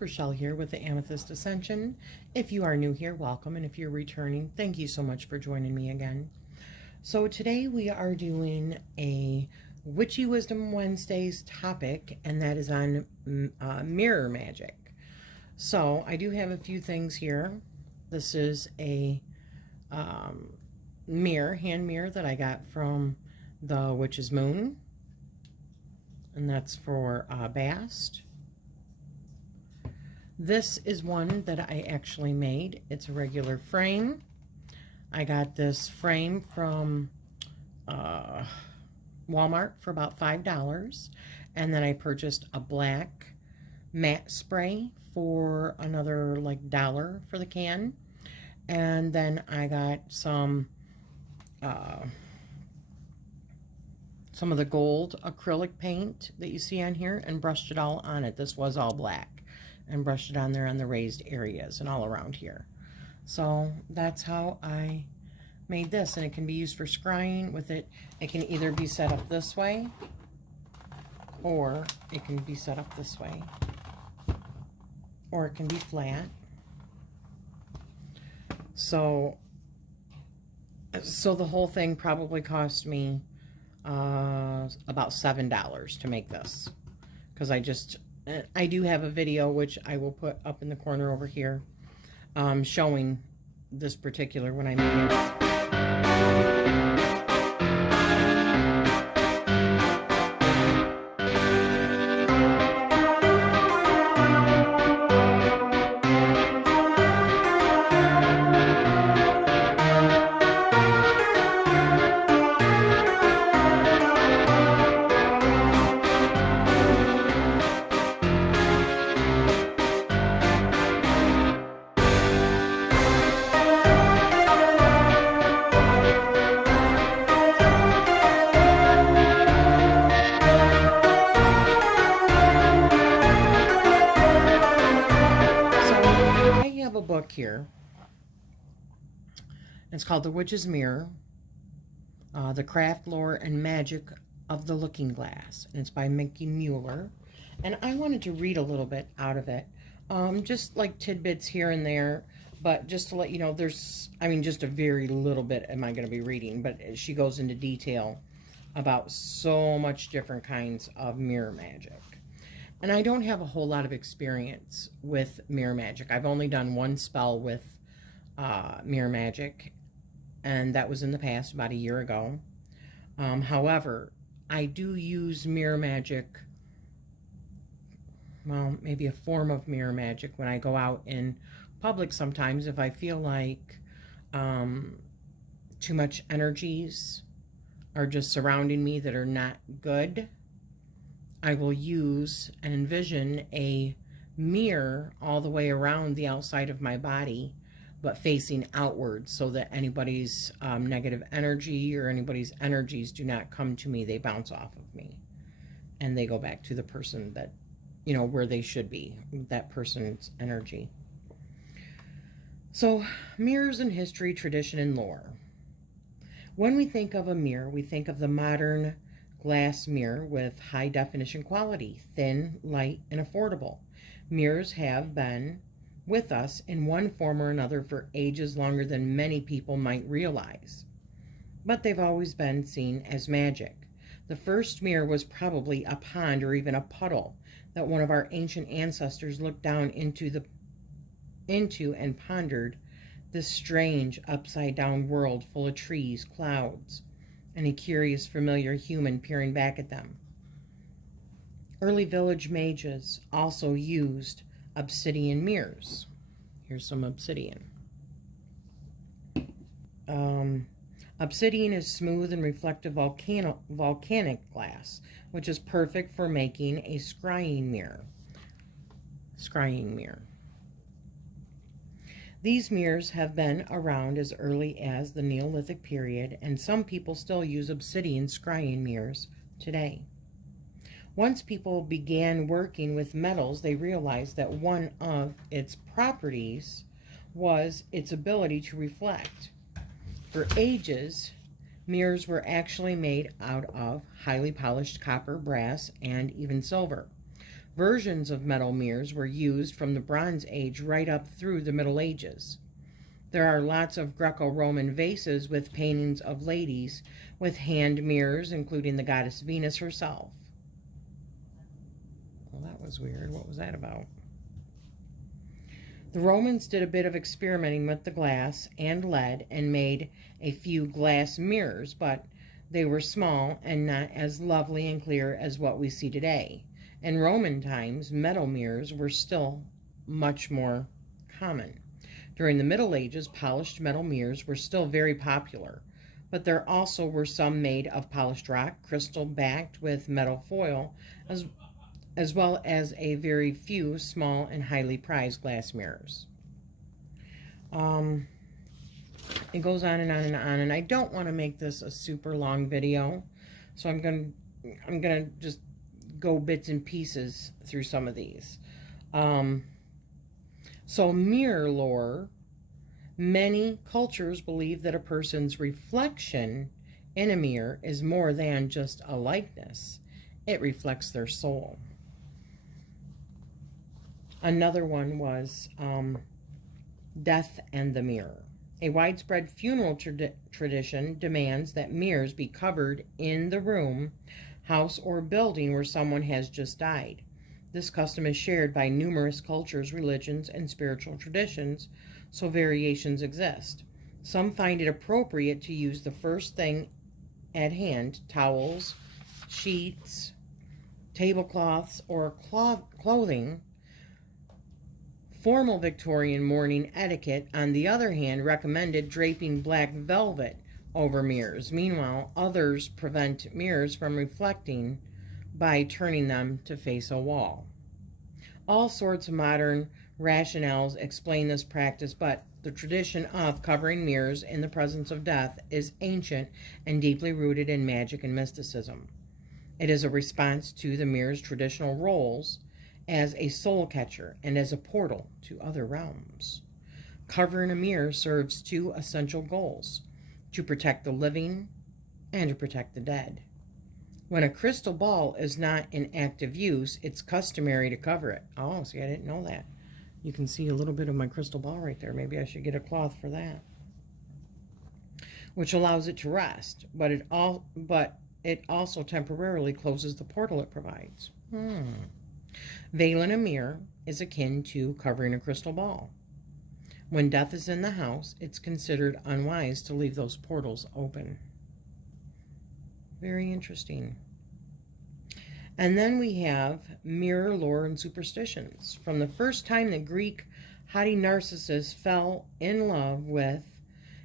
Rachele here with the Amethyst Ascension. If you are new here, welcome, and if you're returning, thank you so much for joining me again. So today we are doing a Witchy Wisdom Wednesdays topic, and that is on MirrorMagick. So I do have a few things here. This is a hand mirror that I got from the Witch's Moon, and that's for Bast. This is one that I actually made. It's a regular frame. I got this frame from Walmart for about $5, and then I purchased a black matte spray for another like $1 for the can, and then I got some of the gold acrylic paint that you see on here and brushed it all on it. This was all black, and brushed it on there on the raised areas and all around here. So that's how I made this, and it can be used for scrying with it. It can either be set up this way, or it can be set up this way, or it can be flat. So the whole thing probably cost me about $7 to make this, because I do have a video, which I will put up in the corner over here, showing this particular when I made it. A book here. It's called The Witch's Mirror, The Craft, Lore, and Magic of the Looking Glass, and it's by Mickie Mueller. And I wanted to read a little bit out of it, just like tidbits here and there, but just to let you know, there's, I mean, just a very little bit am I going to be reading, but she goes into detail about so much different kinds of mirror magic. And I don't have a whole lot of experience with MirrorMagick. I've only done one spell with MirrorMagick, and that was in the past, about a year ago. However, I do use MirrorMagick, well, maybe a form of MirrorMagick, when I go out in public sometimes. If I feel like too much energies are just surrounding me that are not good, I will use and envision a mirror all the way around the outside of my body, but facing outwards, so that anybody's negative energy or anybody's energies do not come to me. They bounce off of me, and they go back to the person that, you know, where they should be, that person's energy. So, mirrors in history, tradition, and lore. When we think of a mirror, we think of the modern glass mirror with high definition quality, thin, light, and affordable. Mirrors have been with us in one form or another for ages longer than many people might realize. But they've always been seen as magic. The first mirror was probably a pond or even a puddle that one of our ancient ancestors looked down into and pondered this strange upside down world full of trees, clouds, and a curious, familiar human peering back at them. Early village mages also used obsidian mirrors. Here's some obsidian. Obsidian is smooth and reflective volcanic glass, which is perfect for making a scrying mirror. These mirrors have been around as early as the Neolithic period, and some people still use obsidian scrying mirrors today. Once people began working with metals, they realized that one of its properties was its ability to reflect. For ages, mirrors were actually made out of highly polished copper, brass, and even silver. Versions of metal mirrors were used from the Bronze Age right up through the Middle Ages. There are lots of Greco-Roman vases with paintings of ladies with hand mirrors, including the goddess Venus herself. Well, that was weird. What was that about? The Romans did a bit of experimenting with the glass and lead and made a few glass mirrors, but they were small and not as lovely and clear as what we see today. In Roman times, metal mirrors were still much more common. During the Middle Ages, polished metal mirrors were still very popular, but there also were some made of polished rock, crystal backed with metal foil, as well as a very few small and highly prized glass mirrors. It goes on and on and on, and I don't want to make this a super long video, so I'm gonna just go bits and pieces through some of these. So mirror lore, many cultures believe that a person's reflection in a mirror is more than just a likeness. It reflects their soul. Another one was death and the mirror. A widespread funeral tradition demands that mirrors be covered in the room, house, or building where someone has just died. This custom is shared by numerous cultures, religions, and spiritual traditions, so variations exist. Some find it appropriate to use the first thing at hand, towels, sheets, tablecloths, or clothing. Formal Victorian mourning etiquette, on the other hand, recommended draping black velvet over mirrors. Meanwhile, others prevent mirrors from reflecting by turning them to face a wall. All sorts of modern rationales explain this practice, but the tradition of covering mirrors in the presence of death is ancient and deeply rooted in magic and mysticism. It is a response to the mirror's traditional roles as a soul catcher and as a portal to other realms. Covering a mirror serves two essential goals: to protect the living and to protect the dead. When a crystal ball is not in active use, it's customary to cover it. Oh, see, I didn't know that. You can see a little bit of my crystal ball right there. Maybe I should get a cloth for that. Which allows it to rest, but it also temporarily closes the portal it provides. Veiling a mirror is akin to covering a crystal ball. When death is in the house, it's considered unwise to leave those portals open. Very interesting. And then we have mirror lore and superstitions. From the first time the Greek haughty Narcissus fell in love with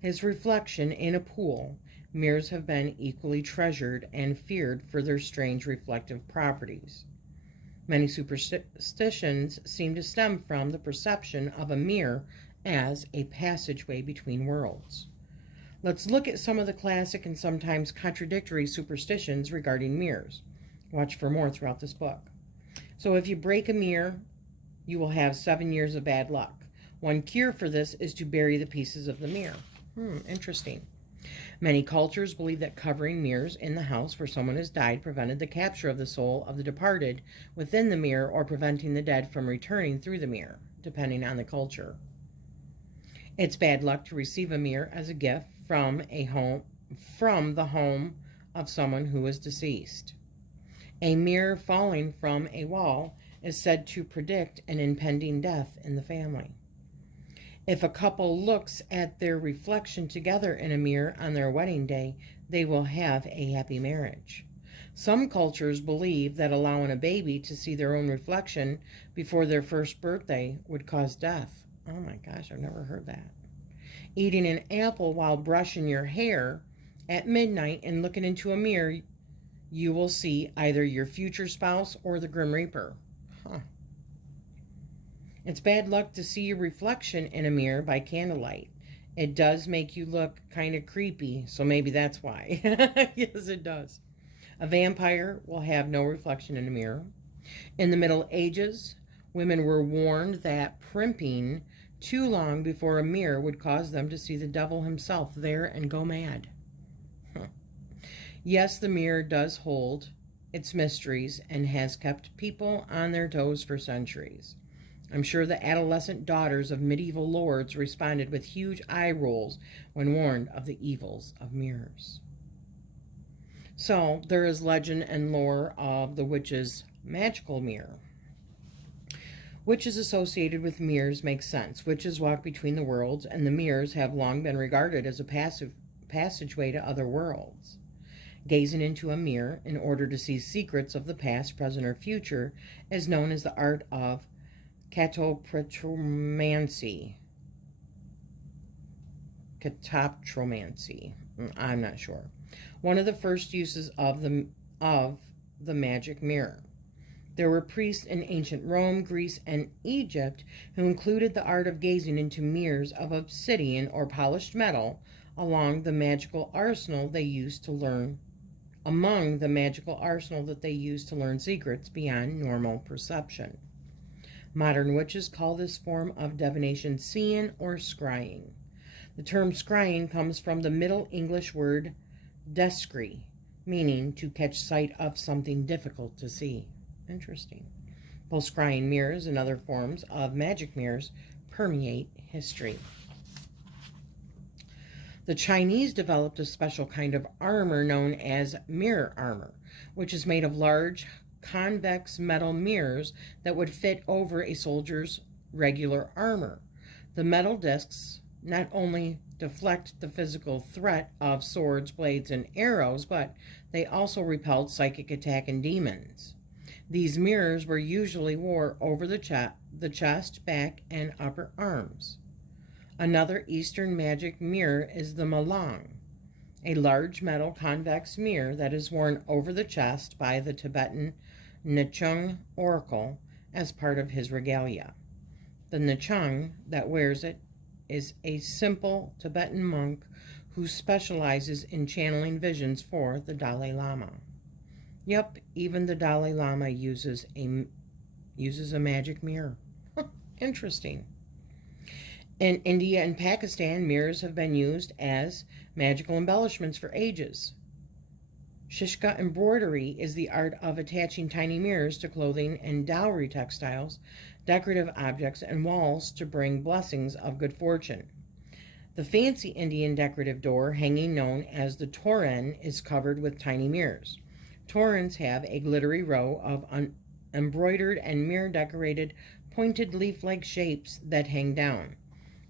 his reflection in a pool, mirrors have been equally treasured and feared for their strange reflective properties. Many superstitions seem to stem from the perception of a mirror as a passageway between worlds. Let's look at some of the classic and sometimes contradictory superstitions regarding mirrors. Watch for more throughout this book. So if you break a mirror, you will have 7 years of bad luck. One cure for this is to bury the pieces of the mirror. Interesting. Many cultures believe that covering mirrors in the house where someone has died prevented the capture of the soul of the departed within the mirror, or preventing the dead from returning through the mirror, depending on the culture. It's bad luck to receive a mirror as a gift from the home of someone who is deceased. A mirror falling from a wall is said to predict an impending death in the family. If a couple looks at their reflection together in a mirror on their wedding day, they will have a happy marriage. Some cultures believe that allowing a baby to see their own reflection before their first birthday would cause death. Oh my gosh, I've never heard that. Eating an apple while brushing your hair at midnight and looking into a mirror, you will see either your future spouse or the Grim Reaper. It's bad luck to see your reflection in a mirror by candlelight. It does make you look kind of creepy, so maybe that's why. Yes, it does. A vampire will have no reflection in a mirror. In the Middle Ages, women were warned that primping too long before a mirror would cause them to see the devil himself there and go mad. Yes, the mirror does hold its mysteries and has kept people on their toes for centuries. I'm sure the adolescent daughters of medieval lords responded with huge eye rolls when warned of the evils of mirrors. So, there is legend and lore of the witch's magical mirror. Witches associated with mirrors make sense. Witches walk between the worlds, and the mirrors have long been regarded as a passageway to other worlds. Gazing into a mirror in order to see secrets of the past, present, or future is known as the art of catoptromancy. I'm not sure. One of the first uses of the magic mirror. There were priests in ancient Rome, Greece, and Egypt who included the art of gazing into mirrors of obsidian or polished metal among the magical arsenal that they used to learn secrets beyond normal perception. Modern witches call this form of divination seeing or scrying. The term scrying comes from the Middle English word descry, meaning to catch sight of something difficult to see. Interesting. Both scrying mirrors and other forms of magic mirrors permeate history. The Chinese developed a special kind of armor known as mirror armor, which is made of large, convex metal mirrors that would fit over a soldier's regular armor. The metal discs not only deflect the physical threat of swords, blades, and arrows, but they also repelled psychic attack and demons. These mirrors were usually worn over the chest, back, and upper arms. Another Eastern magic mirror is the Malang, a large metal convex mirror that is worn over the chest by the Tibetan Nechung oracle as part of his regalia. The Nechung that wears it is a simple Tibetan monk who specializes in channeling visions for the Dalai Lama. Yep, even the Dalai Lama uses a magic mirror. Interesting. In India and Pakistan, mirrors have been used as magical embellishments for ages. Shishka embroidery is the art of attaching tiny mirrors to clothing and dowry textiles, decorative objects, and walls to bring blessings of good fortune. The fancy Indian decorative door hanging known as the toran is covered with tiny mirrors. Torans have a glittery row of embroidered and mirror-decorated pointed leaf-like shapes that hang down.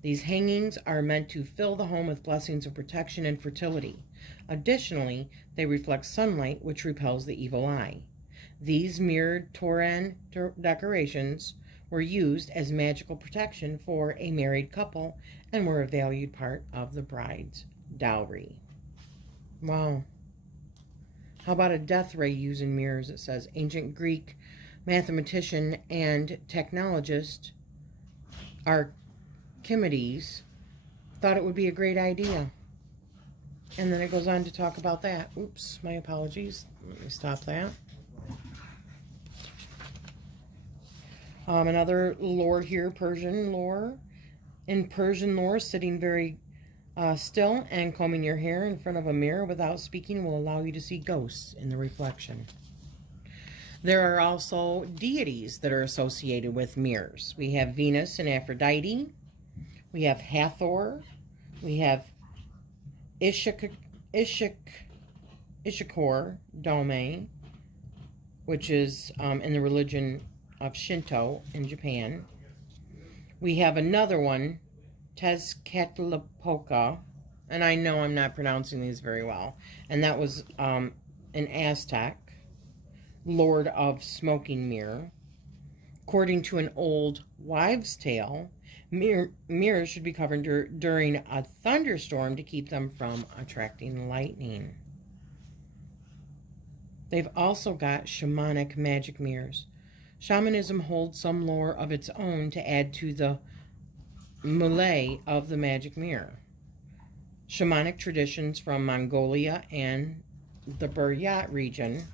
These hangings are meant to fill the home with blessings of protection and fertility. Additionally, they reflect sunlight, which repels the evil eye. These mirrored toran decorations were used as magical protection for a married couple and were a valued part of the bride's dowry. Wow. How about a death ray using mirrors? It says ancient Greek mathematician and technologist Archimedes thought it would be a great idea. And then it goes on to talk about that. Oops, my apologies. Let me stop that. Another lore here, Persian lore. In Persian lore, sitting very still and combing your hair in front of a mirror without speaking will allow you to see ghosts in the reflection. There are also deities that are associated with mirrors. We have Venus and Aphrodite. We have Hathor. We have Ishikor Dome, which is in the religion of Shinto in Japan. We have another one, Tezcatlipoca, and I know I'm not pronouncing these very well, and that was an Aztec, lord of smoking mirror. According to an old wives' tale, mirrors should be covered during a thunderstorm to keep them from attracting lightning. They've also got shamanic magic mirrors. Shamanism holds some lore of its own to add to the Mueller of the magic mirror. Shamanic traditions from Mongolia and the Buryat region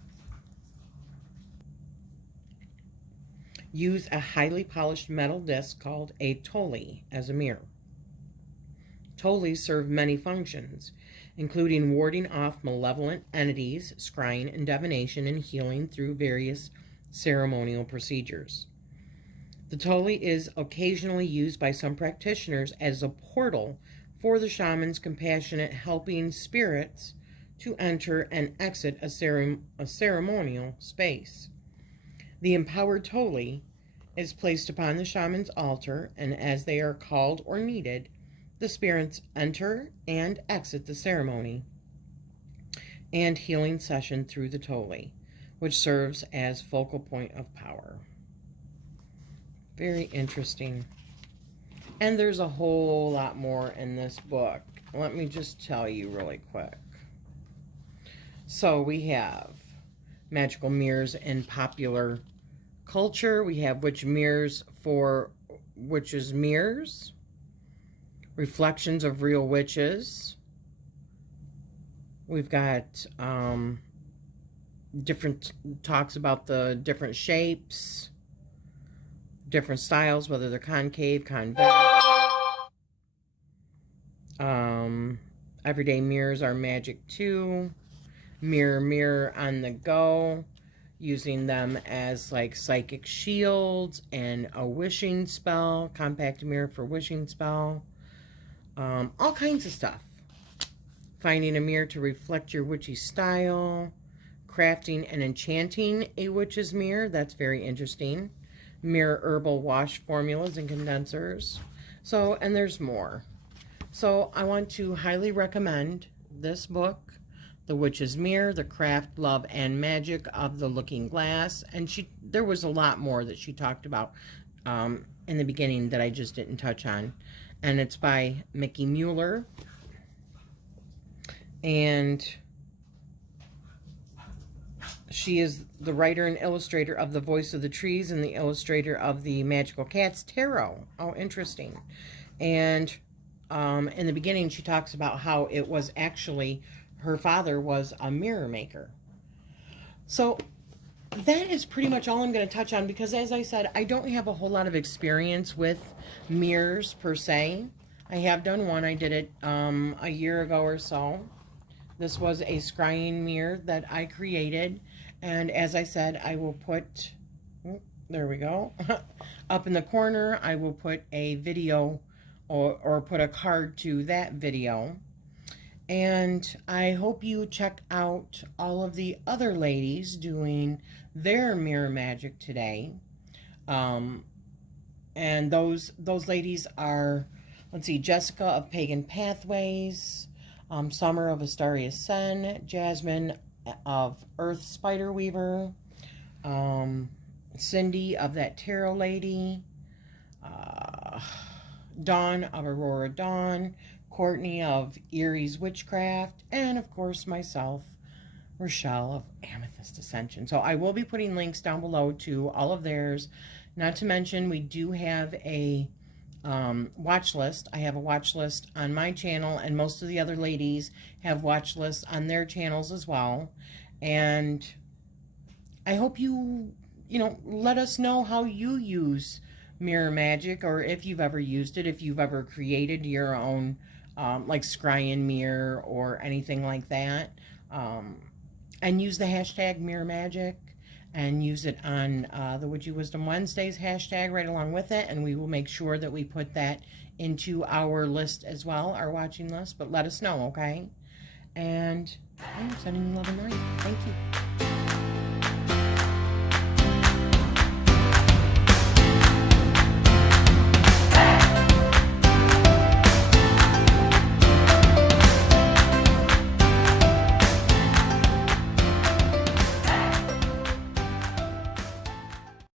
use a highly polished metal disc called a toli as a mirror. Tolis serve many functions, including warding off malevolent entities, scrying and divination, and healing through various ceremonial procedures. The Tole is occasionally used by some practitioners as a portal for the shaman's compassionate helping spirits to enter and exit a ceremonial space. The empowered Tole is placed upon the shaman's altar, and as they are called or needed, the spirits enter and exit the ceremony and healing session through the Tole, which serves as focal point of power. Very interesting. And there's a whole lot more in this book. Let me just tell you really quick. So we have magical mirrors in popular culture. We have witch mirrors for witches' mirrors. Reflections of real witches. We've got different talks about the different shapes, different styles, whether they're concave, convex. Everyday mirrors are magic too. Mirror on the go, using them as like psychic shields and a wishing spell, compact mirror for wishing spell. All kinds of stuff. Finding a mirror to reflect your witchy style. Crafting and enchanting a witch's mirror. That's very interesting. Mirror herbal wash formulas and condensers. So, and there's more. So I want to highly recommend this book, The Witch's Mirror, The Craft, Love, and Magic of the Looking Glass. And there was a lot more that she talked about in the beginning that I just didn't touch on. And it's by Mickie Mueller. And she is the writer and illustrator of The Voice of the Trees and the illustrator of the Magical Cats Tarot. Oh, interesting. And in the beginning, she talks about how it was actually, her father was a mirror maker. So that is pretty much all I'm going to touch on, because as I said, I don't have a whole lot of experience with mirrors per se. I have done one. I did it a year ago or so. This was a scrying mirror that I created. And as I said, I will put, there we go, up in the corner, I will put a video or put a card to that video. And I hope you check out all of the other ladies doing their mirror magic today. And those ladies are, let's see, Jessica of Pagan Pathways, Summer of AstariaSen, Jasmine of Earth Spiderweaver, Cindy of ThatTarotLady, Dawn of Aurora Dawn, Courtney of Eries Witchcraft, and of course myself, Rachele of Amethyst Ascension. So I will be putting links down below to all of theirs. Not to mention, we do have a watch list. I have a watch list on my channel, and most of the other ladies have watch lists on their channels as well. And I hope you let us know how you use mirror magic, or if you've ever used it, if you've ever created your own like scrying mirror or anything like that. And use the hashtag MirrorMagick, and use it on the Witchy Wisdom Wednesdays hashtag right along with it, and we will make sure that we put that into our list as well, our watching list. But let us know, okay? And I'm sending you love and light. Thank you.